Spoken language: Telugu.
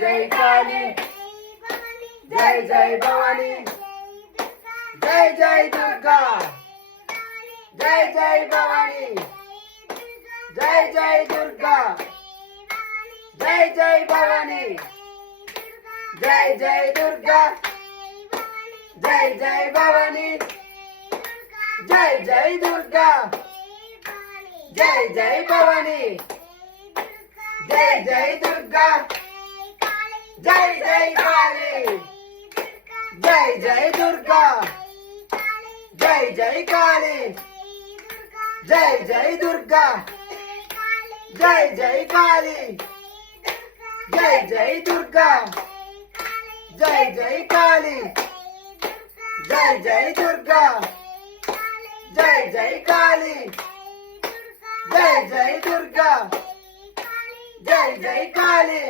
జై కాళీ జై జై భవానీ జై జై దుర్గా జై జై భవానీ జై జై దుర్గా జై జై భవానీ జై జై దుర్గా జై జై భవానీ జై జై దుర్గా జై జై భవానీ జై జై దుర్గా జై జై కాళీ జై జై దుర్గా జై జై కాళీ జై జై దుర్గా జై జై కాళీ జై జై దుర్గా జై జై కాళీ జై జై దుర్గా జై జై కాళీ జై జై దుర్గా జై జై కాళీ